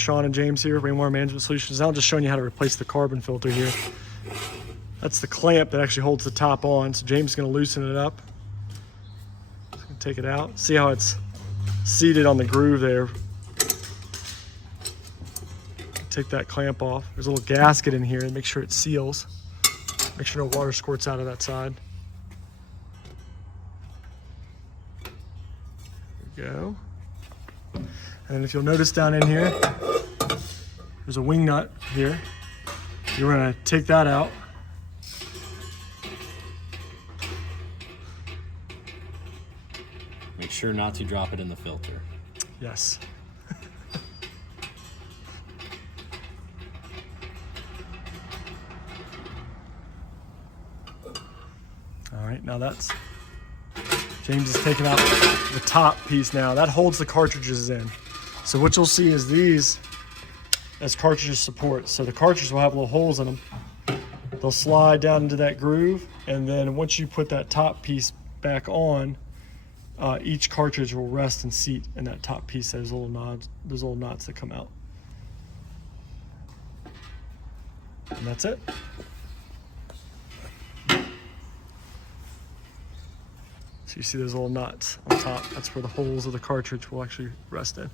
Sean and James here, Rainwater Management Solutions. Now I'm just showing you how to replace the carbon filter here. That's the clamp that actually holds the top on. So James is going to loosen it up. Just gonna take it out. See how it's seated on the groove there. Take that clamp off. There's a little gasket in here and make sure it seals. Make sure no water squirts out of that side. There we go. And then if you'll notice down in here, there's a wing nut here. You're gonna take that out. Make sure not to drop it in the filter. Yes. All right, now that's, James is taking out the top piece now. That holds the cartridges in. So what you'll see is these as cartridges support. So the cartridges will have little holes in them. They'll slide down into that groove, and then once you put that top piece back on, each cartridge will rest and seat in that top piece. There's little knots that come out. And that's it. So you see those little knots on top. That's where the holes of the cartridge will actually rest in.